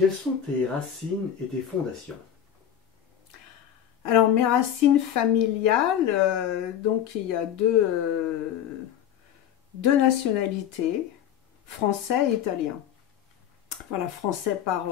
Quelles sont tes racines et tes fondations? Alors, mes racines familiales, donc il y a deux nationalités, français et italien. Voilà, français par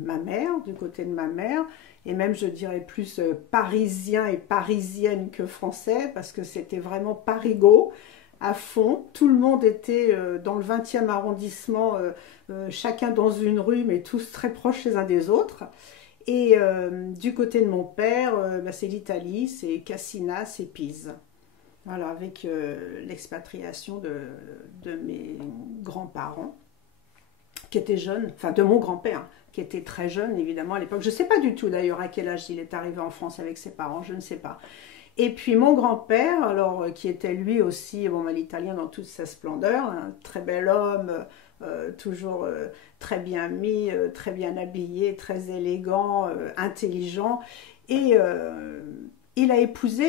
ma mère, du côté de ma mère, et même je dirais plus parisien et parisienne que français, parce que c'était vraiment parigot à fond. Tout le monde était dans le 20e arrondissement, chacun dans une rue, mais tous très proches les uns des autres. Et du côté de mon père, bah, c'est l'Italie, c'est Cassina, c'est Pise. Voilà, avec l'expatriation de mes grands-parents, qui étaient jeunes, enfin de mon grand-père, qui était très jeune évidemment à l'époque. Je ne sais pas du tout d'ailleurs à quel âge il est arrivé en France avec ses parents, je ne sais pas. Et puis mon grand-père, alors qui était lui aussi, bon, l'italien dans toute sa splendeur, un très bel homme, toujours très bien mis, très bien habillé, très élégant, intelligent. Et il a épousé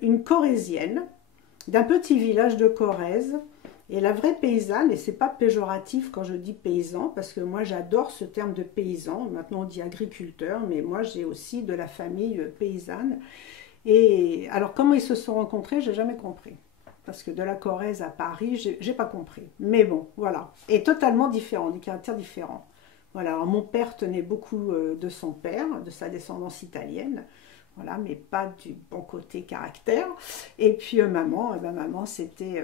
une Corrézienne d'un petit village de Corrèze. Et la vraie paysanne, et c'est pas péjoratif quand je dis paysan, parce que moi j'adore ce terme de paysan, maintenant on dit agriculteur, mais moi j'ai aussi de la famille paysanne. Et alors comment ils se sont rencontrés, j'ai jamais compris. Parce que de la Corrèze à Paris, j'ai pas compris. Mais bon, voilà. Et totalement différent, des caractères différents. Voilà, alors mon père tenait beaucoup de son père, de sa descendance italienne. Voilà, mais pas du bon côté caractère. Et puis maman, ben, maman c'était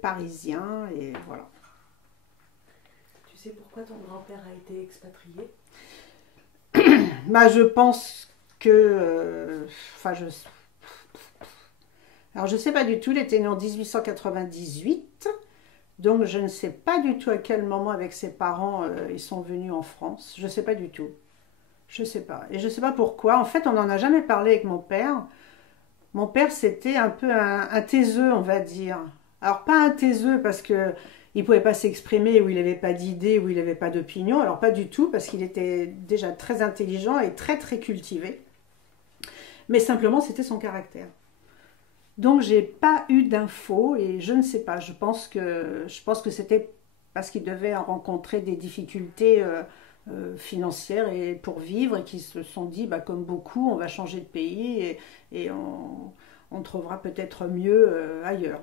parisien et voilà. Tu sais pourquoi ton grand-père a été expatrié? Bah, je pense que, enfin alors je sais pas du tout. Il était né en 1898, donc je ne sais pas du tout à quel moment avec ses parents ils sont venus en France. Je sais pas du tout. Je sais pas. Et je sais pas pourquoi. En fait, on n'en a jamais parlé avec mon père. Mon père, c'était un peu un taiseux, on va dire. Alors, pas un taiseux parce que il pouvait pas s'exprimer, ou il n'avait pas d'idées, ou il n'avait pas d'opinion. Alors, pas du tout, parce qu'il était déjà très intelligent et très, très cultivé. Mais simplement, c'était son caractère. Donc, j'ai pas eu d'infos et je ne sais pas. Je pense que c'était parce qu'il devait rencontrer des difficultés financières et pour vivre et qu'ils se sont dit, bah, comme beaucoup, on va changer de pays et on trouvera peut-être mieux ailleurs.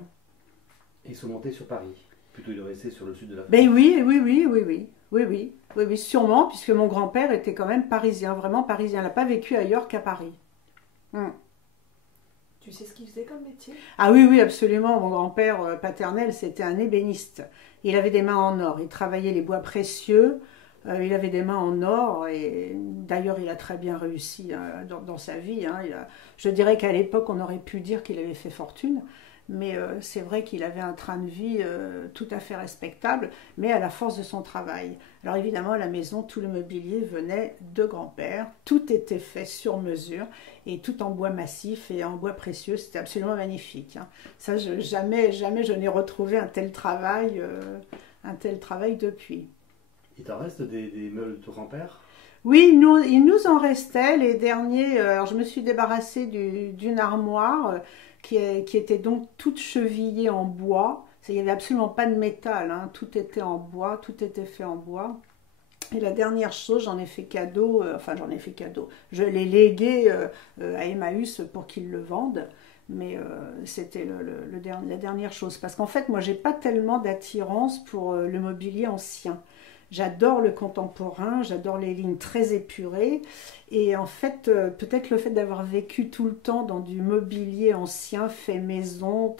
Et ils sont montés sur Paris, plutôt que de rester sur le sud de la France. Ben oui, oui, oui, oui, oui, oui, oui, oui, oui, sûrement, puisque mon grand-père était quand même parisien, vraiment parisien. Il n'a pas vécu ailleurs qu'à Paris. Hum. Tu sais ce qu'il faisait comme métier? Ah oui, oui, absolument. Mon grand-père paternel, c'était un ébéniste. Il avait des mains en or. Il travaillait les bois précieux. Il avait des mains en or. Et d'ailleurs, il a très bien réussi dans sa vie. Hein. Je dirais qu'à l'époque, on aurait pu dire qu'il avait fait fortune. Mais c'est vrai qu'il avait un train de vie tout à fait respectable, mais à la force de son travail. Alors évidemment, à la maison, tout le mobilier venait de grand-père. Tout était fait sur mesure et tout en bois massif et en bois précieux. C'était absolument magnifique. Hein. Ça, jamais, jamais je n'ai retrouvé un tel travail depuis. Il t'en reste des meubles de ton grand-père? Oui, il nous en restait les derniers. Alors je me suis débarrassée d'une armoire qui était donc toute chevillée en bois. Il n'y avait absolument pas de métal, hein. Tout était en bois, tout était fait en bois. Et la dernière chose, j'en ai fait cadeau, enfin j'en ai fait cadeau, je l'ai légué à Emmaüs pour qu'ils le vendent, mais c'était la dernière chose. Parce qu'en fait, moi, j'ai pas tellement d'attirance pour le mobilier ancien. J'adore le contemporain, j'adore les lignes très épurées. Et en fait, peut-être le fait d'avoir vécu tout le temps dans du mobilier ancien, fait maison,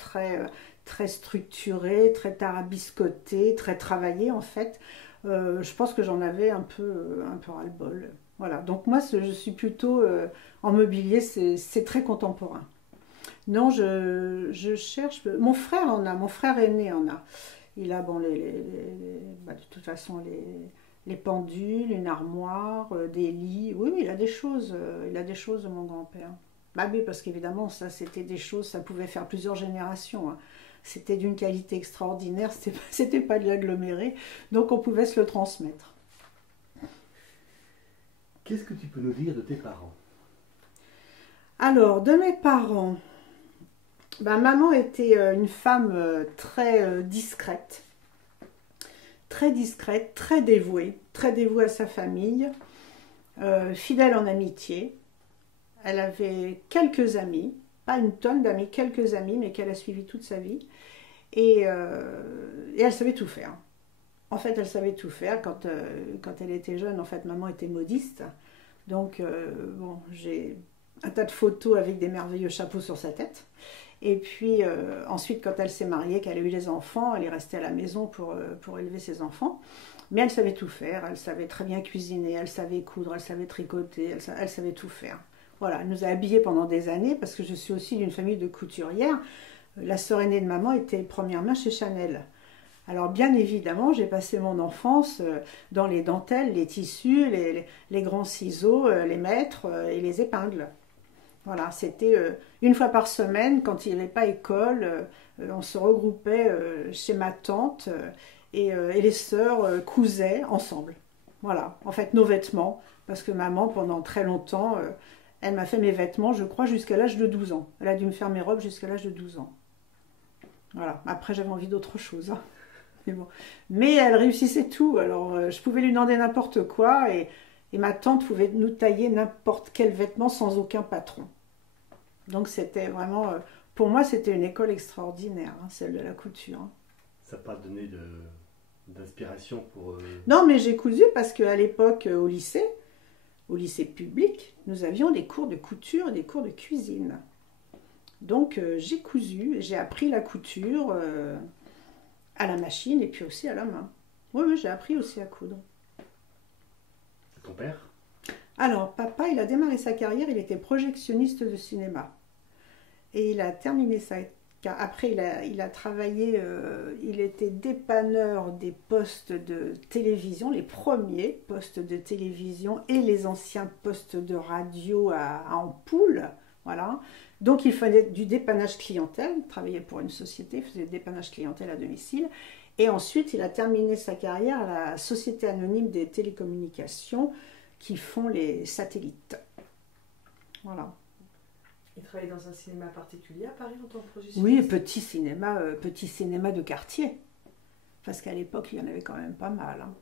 très structuré, très tarabiscoté, très travaillé en fait, je pense que j'en avais un peu ras-le-bol. Voilà, donc moi je suis plutôt en mobilier, c'est très contemporain. Non, je cherche. Mon frère aîné en a. Il a, bon, bah, de toute façon, les pendules, une armoire, des lits. Oui, oui, il a des choses de mon grand-père. Bah oui, parce qu'évidemment, ça, c'était des choses, ça pouvait faire plusieurs générations. Hein. C'était d'une qualité extraordinaire, c'était pas de l'aggloméré, donc on pouvait se le transmettre. Qu'est-ce que tu peux nous dire de tes parents? Alors, de mes parents, bah, maman était une femme très discrète, très discrète, très dévouée à sa famille, fidèle en amitié. Elle avait quelques amis, pas une tonne d'amis, quelques amis, mais qu'elle a suivi toute sa vie. Et elle savait tout faire. En fait, elle savait tout faire. Quand elle était jeune, en fait, maman était modiste. Donc, bon, j'ai un tas de photos avec des merveilleux chapeaux sur sa tête. Et puis, ensuite, quand elle s'est mariée, qu'elle a eu les enfants, elle est restée à la maison pour élever ses enfants. Mais elle savait tout faire. Elle savait très bien cuisiner, elle savait coudre, elle savait tricoter, elle savait tout faire. Voilà, elle nous a habillés pendant des années parce que je suis aussi d'une famille de couturières. La sœur aînée de maman était première main chez Chanel. Alors bien évidemment, j'ai passé mon enfance dans les dentelles, les tissus, les grands ciseaux, les mètres et les épingles. Voilà, c'était une fois par semaine, quand il n'y avait pas école, on se regroupait chez ma tante et les sœurs cousaient ensemble. Voilà, en fait nos vêtements, parce que maman pendant très longtemps, elle m'a fait mes vêtements, je crois, jusqu'à l'âge de 12 ans. Elle a dû me faire mes robes jusqu'à l'âge de 12 ans. Voilà, après j'avais envie d'autre chose. Hein. Mais, bon. Mais elle réussissait tout, alors je pouvais lui demander n'importe quoi et ma tante pouvait nous tailler n'importe quel vêtement sans aucun patron. Donc c'était vraiment, pour moi c'était une école extraordinaire, hein, celle de la couture. Hein. Ça n'a pas donné d'inspiration pour... Non mais j'ai cousu parce qu'à l'époque au lycée public, nous avions des cours de couture et des cours de cuisine. Donc j'ai cousu, j'ai appris la couture à la machine et puis aussi à la main. Oui, j'ai appris aussi à coudre. C'est ton père? Alors, papa, il a démarré sa carrière, il était projectionniste de cinéma. Et il a terminé sa carrière. Après, il a travaillé, il était dépanneur des postes de télévision, les premiers postes de télévision et les anciens postes de radio à ampoule. Voilà. Donc, il faisait du dépannage clientèle, il travaillait pour une société, il faisait du dépannage clientèle à domicile. Et ensuite, il a terminé sa carrière à la Société anonyme des télécommunications qui font les satellites. Voilà. Il travaillait dans un cinéma particulier à Paris en tant que projectionniste? Oui, petit cinéma de quartier. Parce qu'à l'époque, il y en avait quand même pas mal. Hein.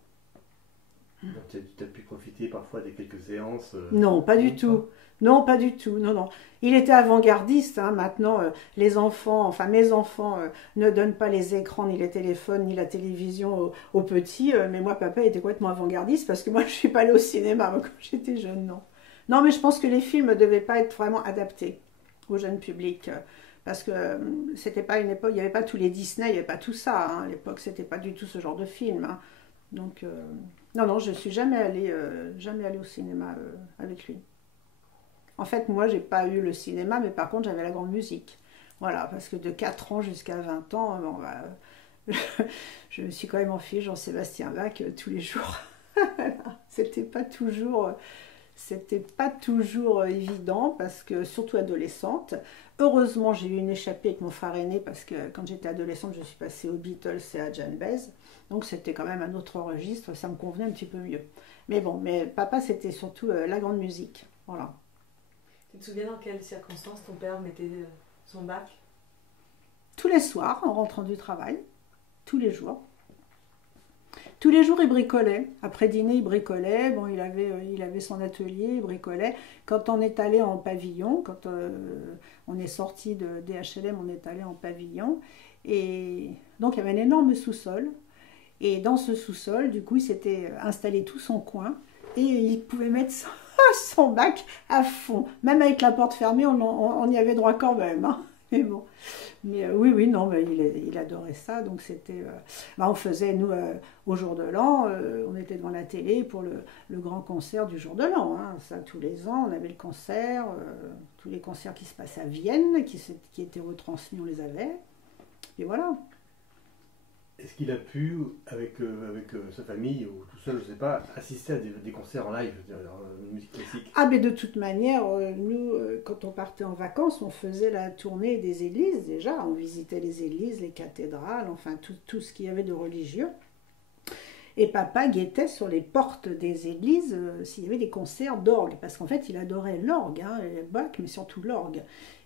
Donc, tu as pu profiter parfois des quelques séances Non, pas du tout. Non, pas du tout. Non, non. Il était avant-gardiste. Hein. Maintenant, les enfants, enfin mes enfants, ne donnent pas les écrans, ni les téléphones, ni la télévision aux petits. Mais moi, papa était complètement avant-gardiste parce que moi, je ne suis pas allée au cinéma quand j'étais jeune, non. Non, mais je pense que les films ne devaient pas être vraiment adaptés au jeune public. Parce que c'était pas une époque, il n'y avait pas tous les Disney, il n'y avait pas tout ça. Hein. À l'époque, c'était pas du tout ce genre de film. Hein. Donc, non, je ne suis jamais allée au cinéma avec lui. En fait, moi, j'ai pas eu le cinéma, mais par contre, j'avais la grande musique. Voilà, parce que de 4 ans jusqu'à 20 ans, bon, bah, je me suis quand même enfilée Jean-Sébastien Bach tous les jours. C'était pas toujours évident, parce que, surtout adolescente. Heureusement, j'ai eu une échappée avec mon frère aîné, parce que quand j'étais adolescente, je suis passée aux Beatles et à Jane Baez. Donc c'était quand même un autre registre, ça me convenait un petit peu mieux. Mais bon, mais papa, c'était surtout la grande musique. Voilà. Tu te souviens dans quelles circonstances ton père mettait son bac? Tous les soirs, en rentrant du travail, tous les jours. Tous les jours, il bricolait. Après dîner, il bricolait. Bon, il avait son atelier, il bricolait. Quand on est allé en pavillon, quand on est sorti de DHLM, on est allé en pavillon. Et donc, il y avait un énorme sous-sol. Et dans ce sous-sol, du coup, il s'était installé tout son coin. Et il pouvait mettre son bac à fond. Même avec la porte fermée, on y avait droit quand même. Hein. Mais bon. Mais oui, non, mais il adorait ça. Donc c'était. On faisait, nous, au jour de l'an, on était devant la télé pour le grand concert du jour de l'an. Hein. Ça, tous les ans, on avait le concert. Tous les concerts qui se passaient à Vienne, qui étaient retransmis, on les avait. Et voilà. Est-ce qu'il a pu, avec sa famille ou tout seul, je ne sais pas, assister à des concerts en live, de musique classique? Ah, mais de toute manière, nous, quand on partait en vacances, on faisait la tournée des églises déjà. On visitait les églises, les cathédrales, enfin tout ce qu'il y avait de religieux. Et papa guettait sur les portes des églises s'il y avait des concerts d'orgue. Parce qu'en fait, il adorait l'orgue, hein, Bach, mais surtout l'orgue.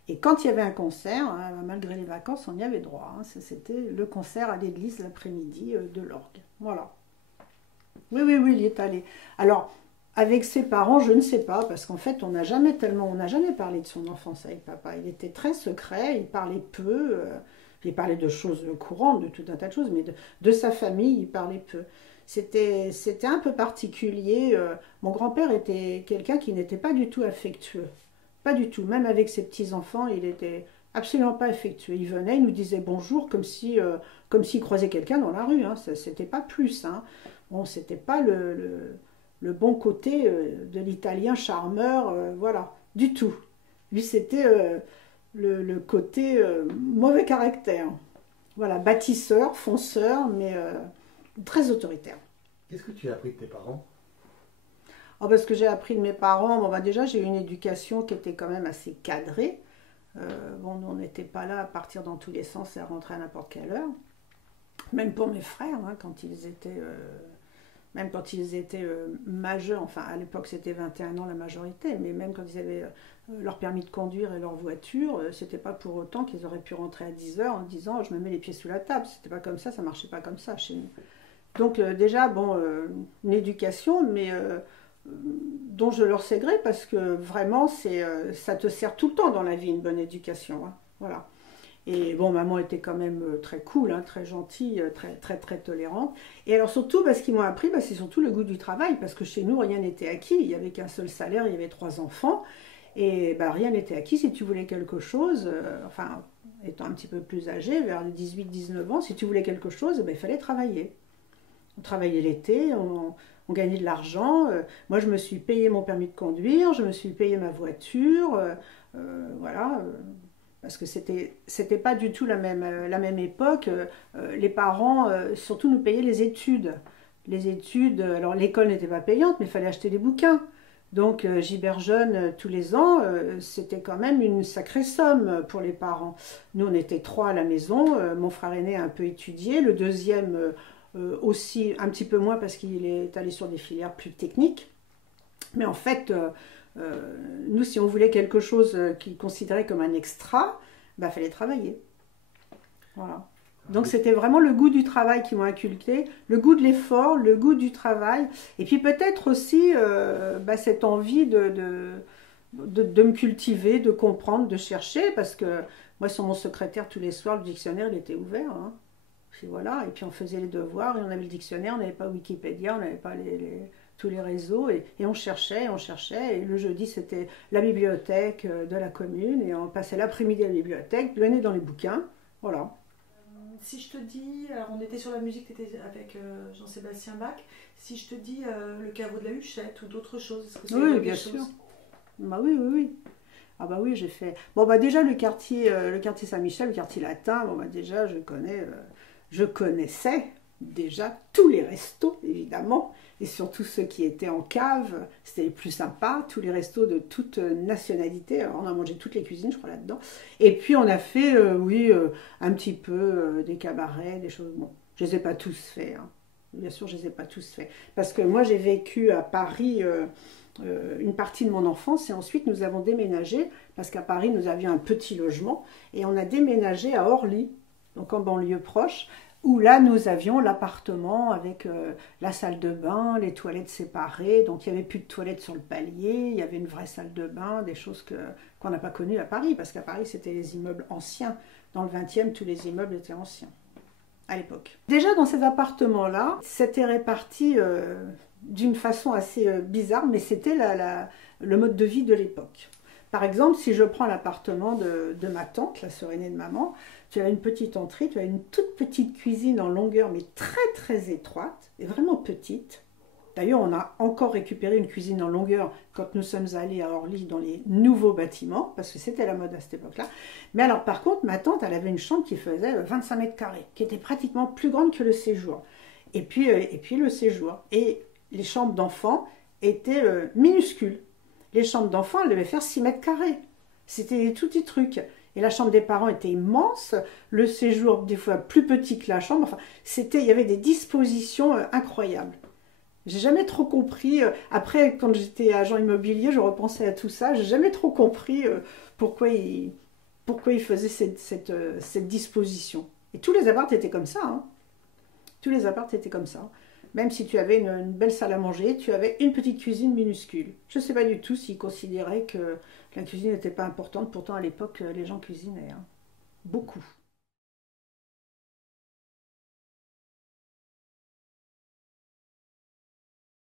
Et quand il y avait un concert, hein, malgré les vacances, on y avait droit. Hein, c'était le concert à l'église l'après-midi de l'orgue. Voilà. Oui, oui, oui, il y est allé. Alors, avec ses parents, je ne sais pas, parce qu'en fait, on n'a jamais parlé de son enfance avec papa. Il était très secret, il parlait peu, il parlait de choses courantes, de tout un tas de choses, mais de sa famille, il parlait peu. C'était un peu particulier. Mon grand-père était quelqu'un qui n'était pas du tout affectueux. Pas du tout. Même avec ses petits-enfants, il était absolument pas affectueux. Il venait, il nous disait bonjour comme s'il croisait quelqu'un dans la rue. Hein. C'était pas plus. Hein. Bon, c'était pas le bon côté de l'italien charmeur, voilà, du tout. Lui, c'était le côté mauvais caractère. Voilà, bâtisseur, fonceur, mais très autoritaire. Qu'est-ce que tu as appris de tes parents? Oh, parce que j'ai appris de mes parents, bon, bah, déjà j'ai eu une éducation qui était quand même assez cadrée. Bon, nous, on n'était pas là à partir dans tous les sens et à rentrer à n'importe quelle heure. Même pour mes frères, hein, même quand ils étaient majeurs, enfin à l'époque c'était 21 ans la majorité, mais même quand ils avaient leur permis de conduire et leur voiture, c'était pas pour autant qu'ils auraient pu rentrer à 10 heures en disant je me mets les pieds sous la table. C'était pas comme ça marchait pas comme ça chez nous. Donc déjà, bon, une éducation, mais dont je leur sais gré parce que vraiment, ça te sert tout le temps dans la vie, une bonne éducation. Hein. Voilà. Et bon, maman était quand même très cool, hein, très gentille, très, très, très tolérante. Et alors surtout, ce qu'ils m'ont appris, c'est surtout le goût du travail, parce que chez nous, rien n'était acquis. Il n'y avait qu'un seul salaire, il y avait 3 enfants. Et rien n'était acquis. Si tu voulais quelque chose, enfin, étant un petit peu plus âgé, vers les 18-19 ans, si tu voulais quelque chose, il fallait travailler. On travaillait l'été, on gagnait de l'argent. Moi, je me suis payé mon permis de conduire, je me suis payé ma voiture. Voilà. Parce que c'était pas du tout la même époque. Les parents, surtout, nous payaient les études. Les études, alors l'école n'était pas payante, mais il fallait acheter des bouquins. Donc, Giberjeune, tous les ans, c'était quand même une sacrée somme pour les parents. Nous, on était 3 à la maison. Mon frère aîné a un peu étudié. Le deuxième aussi, un petit peu moins, parce qu'il est allé sur des filières plus techniques. Mais en fait... nous, si on voulait quelque chose qu'ils considéraient comme un extra, fallait travailler. Voilà. Donc c'était vraiment le goût du travail qui m'ont inculqué, le goût de l'effort, le goût du travail, et puis peut-être aussi cette envie de me cultiver, de comprendre, de chercher, parce que moi sur mon secrétaire tous les soirs, le dictionnaire il était ouvert. Hein. Puis voilà, et puis on faisait les devoirs, et on avait le dictionnaire, on n'avait pas Wikipédia, on n'avait pas tous les réseaux, et on cherchait, et le jeudi c'était la bibliothèque de la commune, et on passait l'après-midi à la bibliothèque, le nez dans les bouquins, voilà. Si je te dis, alors on était sur la musique, tu étais avec Jean-Sébastien Bach, si je te dis le caveau de la Huchette ou d'autres choses, est-ce que c'est oui, bien sûr. Oui, oui, oui. Ah oui, j'ai fait... Bon, déjà le quartier Saint-Michel, le quartier latin, déjà je connaissais déjà tous les restos, évidemment, et surtout ceux qui étaient en cave, c'était les plus sympas, tous les restos de toute nationalité. Alors, on a mangé toutes les cuisines, je crois, là-dedans. Et puis, on a fait, un petit peu des cabarets, des choses... Bon, je ne les ai pas tous faits, hein. Bien sûr, je ne les ai pas tous faits. Parce que moi, j'ai vécu à Paris une partie de mon enfance, et ensuite, nous avons déménagé, parce qu'à Paris, nous avions un petit logement, et on a déménagé à Orly, donc en banlieue proche, où là, nous avions l'appartement avec la salle de bain, les toilettes séparées. Donc, il n'y avait plus de toilettes sur le palier. Il y avait une vraie salle de bain, des choses qu'on n'a pas connues à Paris. Parce qu'à Paris, c'était les immeubles anciens. Dans le 20e, tous les immeubles étaient anciens, à l'époque. Déjà, dans ces appartements-là, c'était réparti d'une façon assez bizarre, mais c'était le mode de vie de l'époque. Par exemple, si je prends l'appartement de ma tante, la sœur aînée de maman, tu as une petite entrée, tu as une toute petite cuisine en longueur, mais très très étroite, et vraiment petite. D'ailleurs, on a encore récupéré une cuisine en longueur quand nous sommes allés à Orly dans les nouveaux bâtiments, parce que c'était la mode à cette époque-là. Mais alors, par contre, ma tante, elle avait une chambre qui faisait 25 mètres carrés, qui était pratiquement plus grande que le séjour. Et puis le séjour. Et les chambres d'enfants étaient minuscules. Les chambres d'enfants, elles devaient faire 6 mètres carrés. C'était des tout petits trucs. Et la chambre des parents était immense, le séjour des fois plus petit que la chambre. Enfin, il y avait des dispositions incroyables. J'ai jamais trop compris. Après, quand j'étais agent immobilier, je repensais à tout ça. J'ai jamais trop compris pourquoi ils pourquoi il faisait cette disposition. Et tous les apparts étaient comme ça. Hein. Tous les apparts étaient comme ça. Même si tu avais une belle salle à manger, tu avais une petite cuisine minuscule. Je ne sais pas du tout s'ils considéraient que la cuisine n'était pas importante. Pourtant, à l'époque, les gens cuisinaient. Hein. Beaucoup.